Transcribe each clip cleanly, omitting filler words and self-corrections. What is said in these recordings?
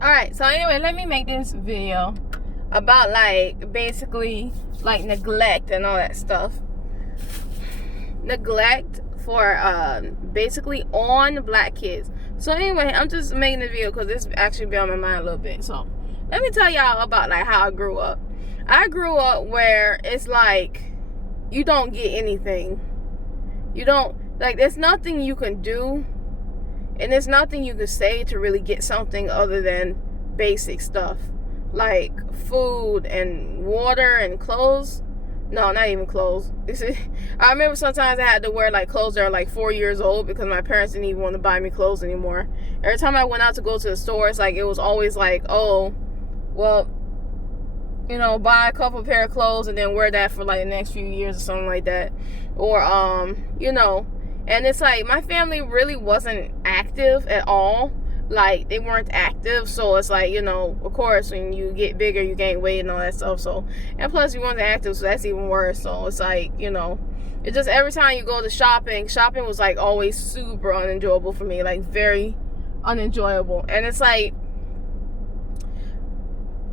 Alright, so anyway, let me make this video about like basically like neglect and all that stuff. Neglect for basically on black kids. So anyway, I'm just making the video because this actually been on my mind a little bit. So let me tell y'all about like how I grew up. I grew up where it's like you don't get anything. You don't, like, there's nothing you can do and there's nothing you can say to really get something other than basic stuff like food and water and clothes. No, not even clothes. I remember sometimes I had to wear like clothes that are like 4 years old because my parents didn't even want to buy me clothes anymore. Every time I went out to go to the store, it's like it was always like, oh, well, you know, buy a couple pair of clothes and then wear that for like the next few years or something like that. Or you know, and it's like my family really wasn't active at all. Like they weren't active, so it's like, you know, of course when you get bigger you gain weight and all that stuff. So, and plus you weren't active, so that's even worse. So it's like, you know, it's just every time you go to shopping was like always super unenjoyable for me, like very unenjoyable. And it's like,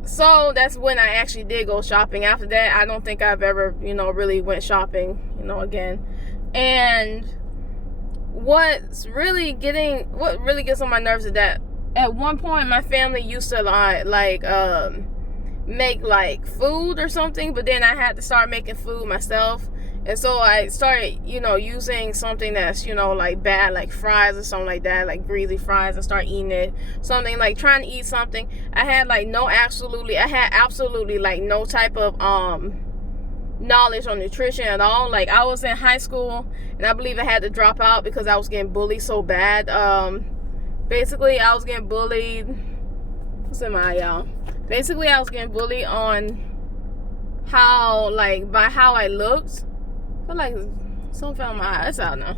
so that's when I actually did go shopping. After that, I don't think I've ever, you know, really went shopping, you know, again. And what really gets on my nerves is that at one point my family used to like make like food or something, but then I had to start making food myself. And so I started, you know, using something that's, you know, like bad, like fries or something like that, like greasy fries, and start eating it. Something like trying to eat something. I had absolutely like no type of knowledge on nutrition at all. Like I was in high school and I believe I had to drop out because I was getting bullied so bad. Basically I was getting bullied. What's in my y'all? Basically I was getting bullied on how, like, by how I looked. I feel like something fell in my eye. That's out now.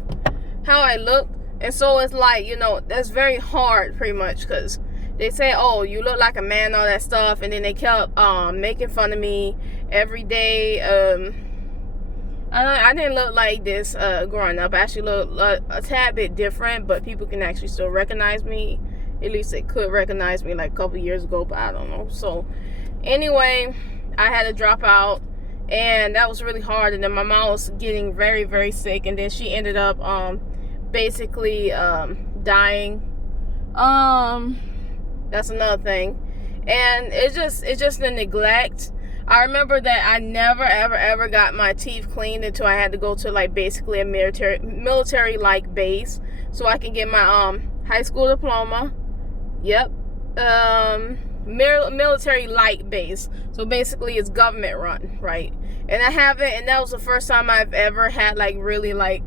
How I looked. And so it's like, you know, that's very hard pretty much because they say, oh, you look like a man, all that stuff. And then they kept making fun of me every day. I didn't look like this growing up. I actually look a tad bit different, but people can actually still recognize me. At least they could recognize me like a couple years ago, but I don't know. So anyway, I had to drop out. And that was really hard. And then my mom was getting very, very sick. And then she ended up basically dying. That's another thing. And it's just the neglect. I remember that I never ever got my teeth cleaned until I had to go to like basically a military like base so I can get my high school diploma. Yep. Military light base. So basically it's government run, right? And I haven't, and that was the first time I've ever had like really like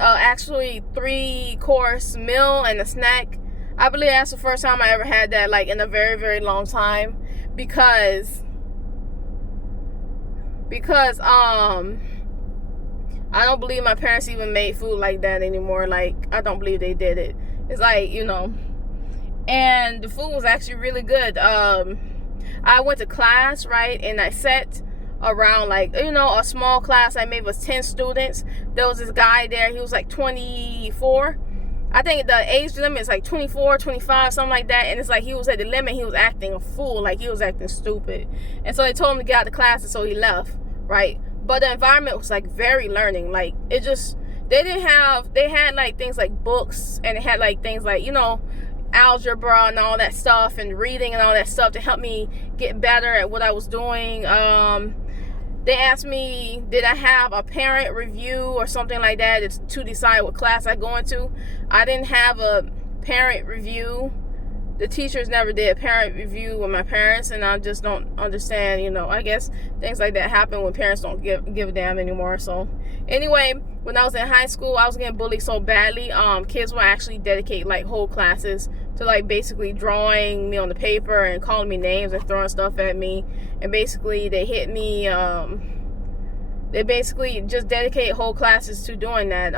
actually 3-course meal and a snack. I believe that's the first time I ever had that like in a very, very long time because I don't believe my parents even made food like that anymore. Like I don't believe they did it. It's like, you know, and the food was actually really good. I went to class, right, and I sat around like, you know, a small class. I maybe was 10 students. There was this guy there. He was like 24. I think the age limit is like 24, 25, something like that. And it's like he was at the limit. He was acting a fool, like he was acting stupid. And so they told him to get out of the class, and so he left, right? But the environment was like very learning. Like it just, they had like things like books, and it had like things like, you know, algebra and all that stuff, and reading and all that stuff to help me get better at what I was doing. They asked me, did I have a parent review or something like that to decide what class I go into. I didn't have a parent review. The teachers never did a parent review with my parents, and I just don't understand, you know, I guess things like that happen when parents don't give a damn anymore. So anyway, when I was in high school, I was getting bullied so badly. Kids would actually dedicate like whole classes to like basically drawing me on the paper and calling me names and throwing stuff at me. And basically they hit me. They basically just dedicate whole classes to doing that.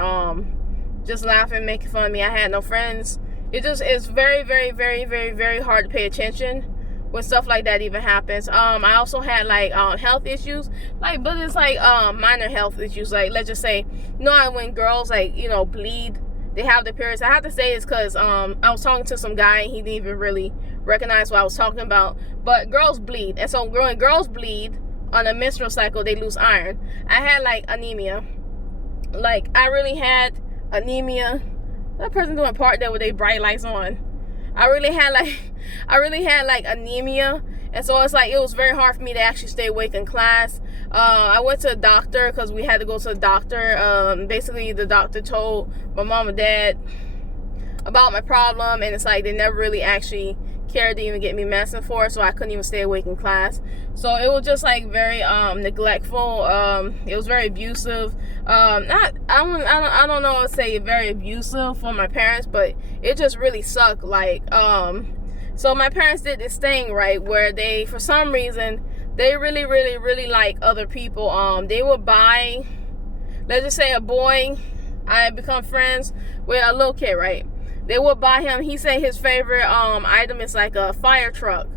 Just laughing, making fun of me. I had no friends. It's very, very, very, very, very hard to pay attention when stuff like that even happens. I also had like health issues, like, but it's like minor health issues. Like, let's just say, you know, when girls like, you know, bleed, they have their periods. I have to say this because I was talking to some guy and he didn't even really recognize what I was talking about. But girls bleed, and so when girls bleed on a menstrual cycle, they lose iron. I had like anemia. Like I really had anemia. That person doing part there with their bright lights on. I really had like anemia, and so it's like it was very hard for me to actually stay awake in class. I went to a doctor because we had to go to the doctor. Basically the doctor told my mom and dad about my problem, and it's like they never really actually cared to even get me medicine for it, so I couldn't even stay awake in class. So it was just like very neglectful. It was very abusive. I don't know, I'd say very abusive for my parents, but it just really sucked. Like so my parents did this thing, right, where they, for some reason, they really like other people. They would buy, let's just say a boy, I had become friends with a little kid, right? They would buy him, he said his favorite item is like a fire truck.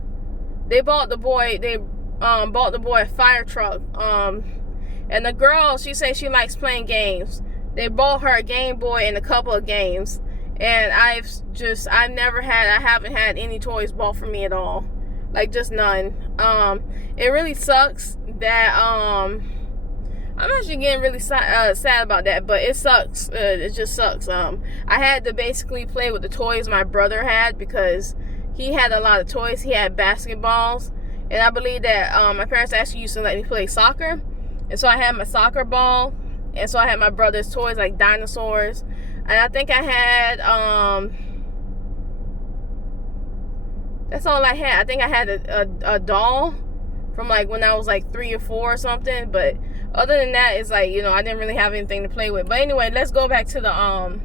They bought the boy a fire truck. And the girl, she said she likes playing games. They bought her a Game Boy and a couple of games. And I haven't had any toys bought for me at all. Like, just none. It really sucks that, I'm actually getting really sad about that, but it sucks. It just sucks. I had to basically play with the toys my brother had because he had a lot of toys. He had basketballs, and I believe that my parents actually used to let me play soccer, and so I had my soccer ball, and so I had my brother's toys like dinosaurs, and I think I had that's all I had. I think I had a doll from like when I was like 3 or 4 or something, but other than that, it's like, you know, I didn't really have anything to play with. But anyway, let's go back to the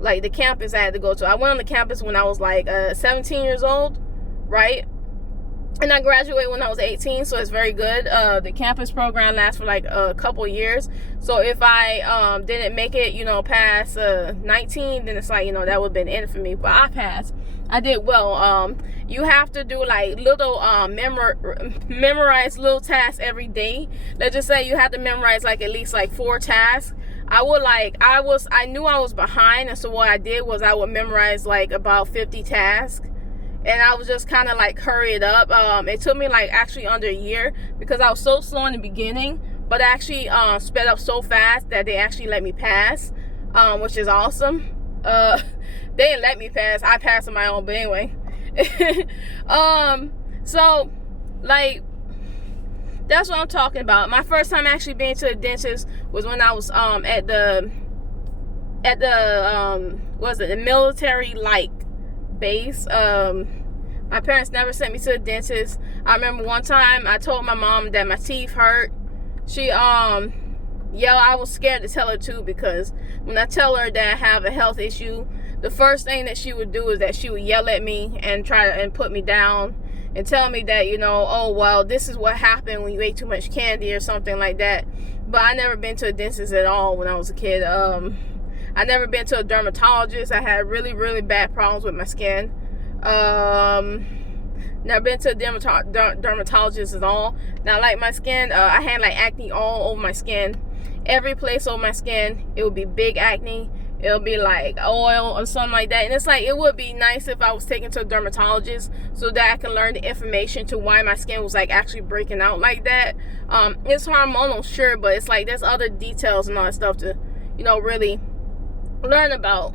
like the campus I had to go to. I went on the campus when I was like 17 years old, right? And I graduated when I was 18, so it's very good. The campus program lasts for like a couple years. So if I didn't make it, you know, past 19, then it's like, you know, that would have been it for me. But I passed. I did well. You have to do like little memorize little tasks every day. Let's just say you have to memorize like at least like 4 tasks. I knew I was behind, and so what I did was I would memorize like about 50 tasks. And I was just kind of like hurried up. It took me like actually under a year because I was so slow in the beginning, but I actually sped up so fast that they actually let me pass, which is awesome. They didn't let me pass. I passed on my own, but anyway. So like that's what I'm talking about. My first time actually being to the dentist was when I was at the military like base. My parents never sent me to the dentist. I remember one time I told my mom that my teeth hurt. She I was scared to tell her too, because when I tell her that I have a health issue, the first thing that she would do is that she would yell at me and put me down and tell me that, you know, oh well, this is what happened when you ate too much candy or something like that. But I never been to a dentist at all when I was a kid. I never been to a dermatologist. I had really bad problems with my skin. Never been to a dermatologist at all. Now, like my skin, I had like acne all over my skin. Every place on my skin, it would be big acne. It'll be like oil or something like that. And it's like, it would be nice if I was taken to a dermatologist so that I can learn the information to why my skin was like actually breaking out like that. It's hormonal, sure, but it's like there's other details and all that stuff to, you know, really learn about.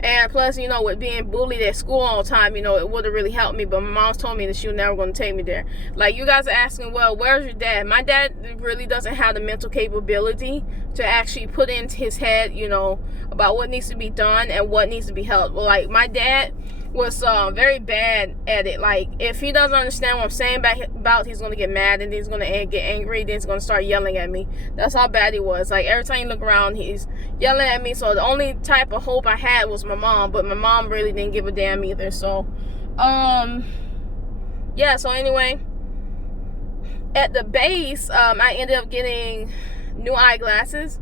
And plus, you know, with being bullied at school all the time, you know, it would have really helped me. But my mom told me that she was never going to take me there. Like, you guys are asking, well, where's your dad? My dad really doesn't have the mental capability to actually put into his head, you know, about what needs to be done and what needs to be helped. Well, like, my dad was very bad at it. Like, if he doesn't understand what I'm saying about, he's going to get mad, and he's going to get angry, then he's going to start yelling at me. That's how bad he was. Like, every time you look around, he's yelling at me. So the only type of hope I had was my mom, but my mom really didn't give a damn either. So yeah, so anyway, at the base, I ended up getting new eyeglasses,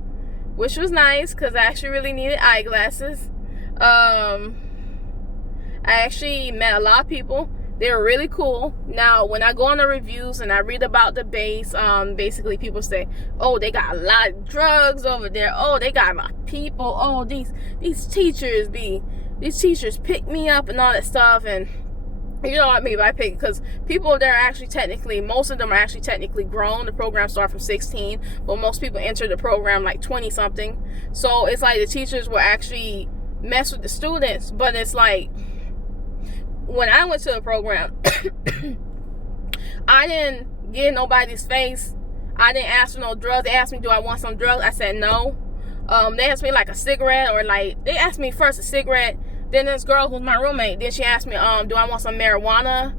which was nice because I actually really needed eyeglasses. I actually met a lot of people They were really cool. Now, when I go on the reviews and I read about the base, basically people say, oh, they got a lot of drugs over there. Oh, they got a lot of people. Oh, these teachers pick me up and all that stuff. And you know what I mean by pick, because people there are actually technically, most of them are actually technically grown. The program started from 16, but most people enter the program like 20 something. So it's like the teachers will actually mess with the students, but it's like, when I went to the program, I didn't get in nobody's face. I didn't ask for no drugs. They asked me, do I want some drugs? I said no. They asked me like a cigarette, or like, they asked me first a cigarette. Then this girl who's my roommate, then she asked me, do I want some marijuana?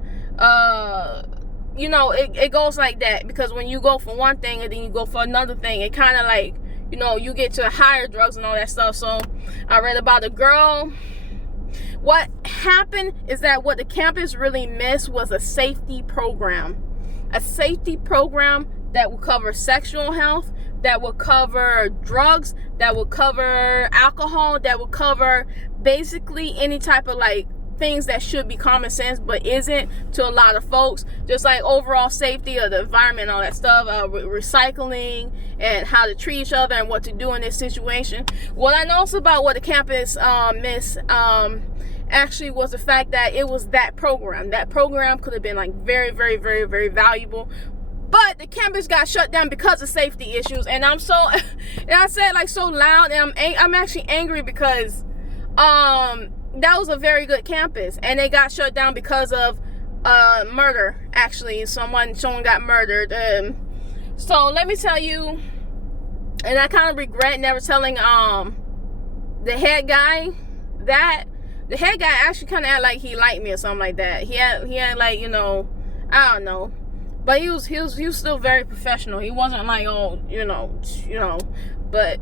You know, it goes like that, because when you go for one thing and then you go for another thing, it kind of like, you know, you get to higher drugs and all that stuff. So I read about a girl. What happened is that what the campus really missed was a safety program. A safety program that will cover sexual health, that will cover drugs, that will cover alcohol, that will cover basically any type of like things that should be common sense but isn't to a lot of folks. Just like overall safety of the environment, all that stuff, recycling and how to treat each other and what to do in this situation. What I noticed about what the campus missed actually was the fact that it was that program. That program could have been like very, very, very, very valuable. But the campus got shut down because of safety issues, and I'm so, and I said like so loud, and I'm actually angry because that was a very good campus, and they got shut down because of murder. Actually, someone got murdered. So let me tell you, and I kind of regret never telling the head guy that. The head guy actually kind of acted like he liked me or something like that. He had like, you know, I don't know. But he was still very professional. He wasn't like, oh, you know. But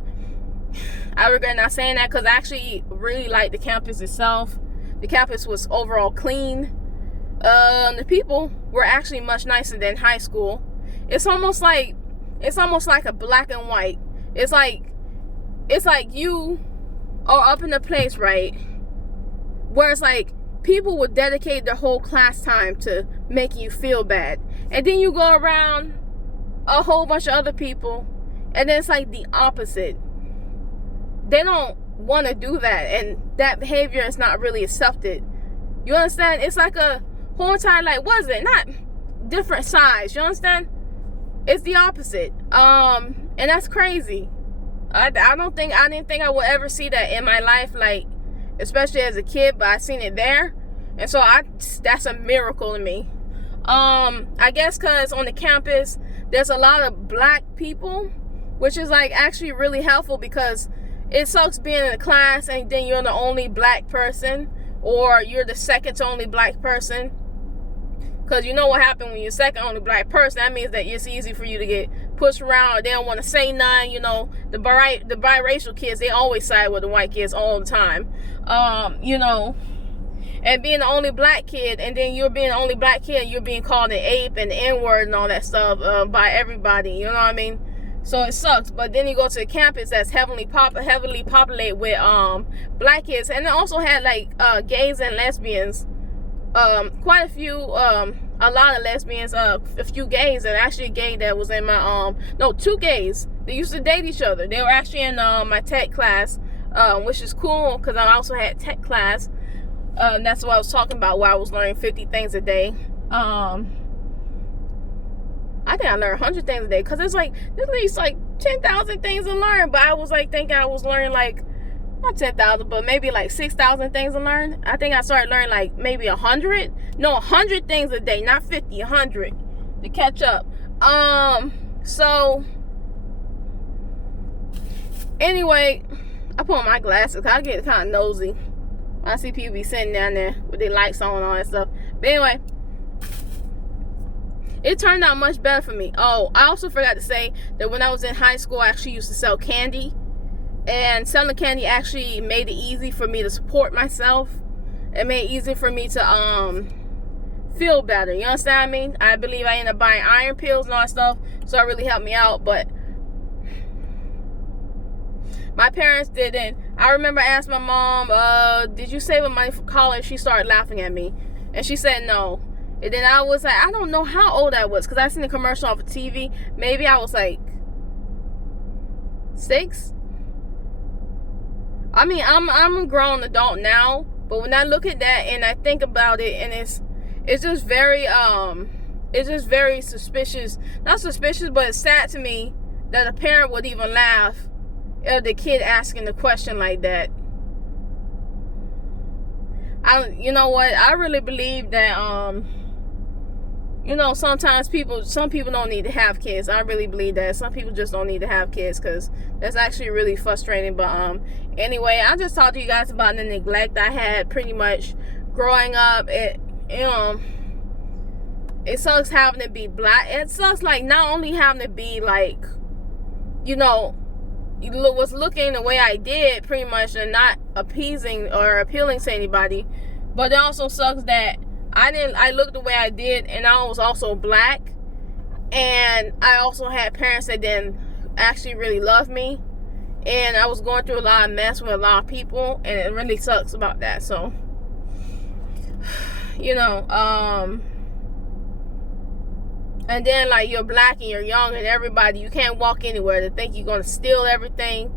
I regret not saying that, because I actually really liked the campus itself. The campus was overall clean. The people were actually much nicer than high school. It's almost like a black and white. It's like you are up in a place, right, where it's like people would dedicate their whole class time to making you feel bad, and then you go around a whole bunch of other people, and then it's like the opposite. They don't want to do that, and that behavior is not really accepted. You understand? It's like a whole entire, like, what is it? Not different size. You understand? It's the opposite. And that's crazy. I didn't think I would ever see that in my life, like, especially as a kid, but I seen it there, and so that's a miracle to me. I guess because on the campus there's a lot of black people, which is like actually really helpful, because it sucks being in a class and then you're the only black person, or you're the second to only black person. Because you know what happened when you're second only black person, that means that it's easy for you to get pushed around, or they don't want to say nothing. You know, the biracial kids, they always side with the white kids all the time. You know, and being the only black kid, and then you're being the only black kid, and you're being called an ape and the N-word and all that stuff by everybody. You know what I mean? So it sucks. But then you go to a campus that's heavily populated with black kids, and it also had like gays and lesbians. Quite a few, a lot of lesbians, a few gays, and actually a gay that was in my, two gays. They used to date each other. They were actually in my tech class, which is cool, because I also had tech class. That's what I was talking about, where I was learning 50 things a day. I think I learned 100 things a day, because there's at least like 10,000 things to learn, but I was like thinking I was learning like, not 10,000, but maybe like 6,000 things to learn. I think I started learning like maybe 100. No, 100 things a day, not 50, 100 to catch up. So anyway, I put on my glasses because I get kind of nosy. I see people be sitting down there with their lights on and all that stuff. But anyway, it turned out much better for me. Oh, I also forgot to say that when I was in high school, I actually used to sell candy. And selling candy actually made it easy for me to support myself. It made it easy for me to feel better. You understand what I mean? I believe I ended up buying iron pills and all that stuff, so it really helped me out. But my parents didn't. I remember I asked my mom, did you save up money for college? She started laughing at me. And she said no. And then I was like, I don't know how old I was, because I seen a commercial off of TV. Maybe I was like 6. I mean, I'm a grown adult now, but when I look at that and I think about it, and it's just very suspicious. Not suspicious, but it's sad to me that a parent would even laugh at the kid asking the question like that. You know what? I really believe that you know, sometimes some people don't need to have kids. I really believe that some people just don't need to have kids, because that's actually really frustrating. But anyway, I just talked to you guys about the neglect I had pretty much growing up. It sucks having to be black. It sucks, like, not only having to be, like, you know, was looking the way I did pretty much and not appeasing or appealing to anybody, but it also sucks that I looked the way I did, and I was also black, and I also had parents that didn't actually really love me, and I was going through a lot of mess with a lot of people, and it really sucks about that. So, you know, and then, like, you're black and you're young, and everybody, you can't walk anywhere. They think you're gonna steal everything.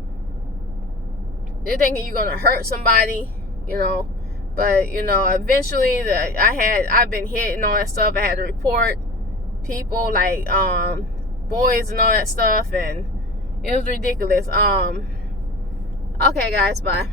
They're thinking you're gonna hurt somebody, you know. But, you know, eventually I've been hit and all that stuff. I had to report people, like boys and all that stuff, and it was ridiculous. Okay guys, bye.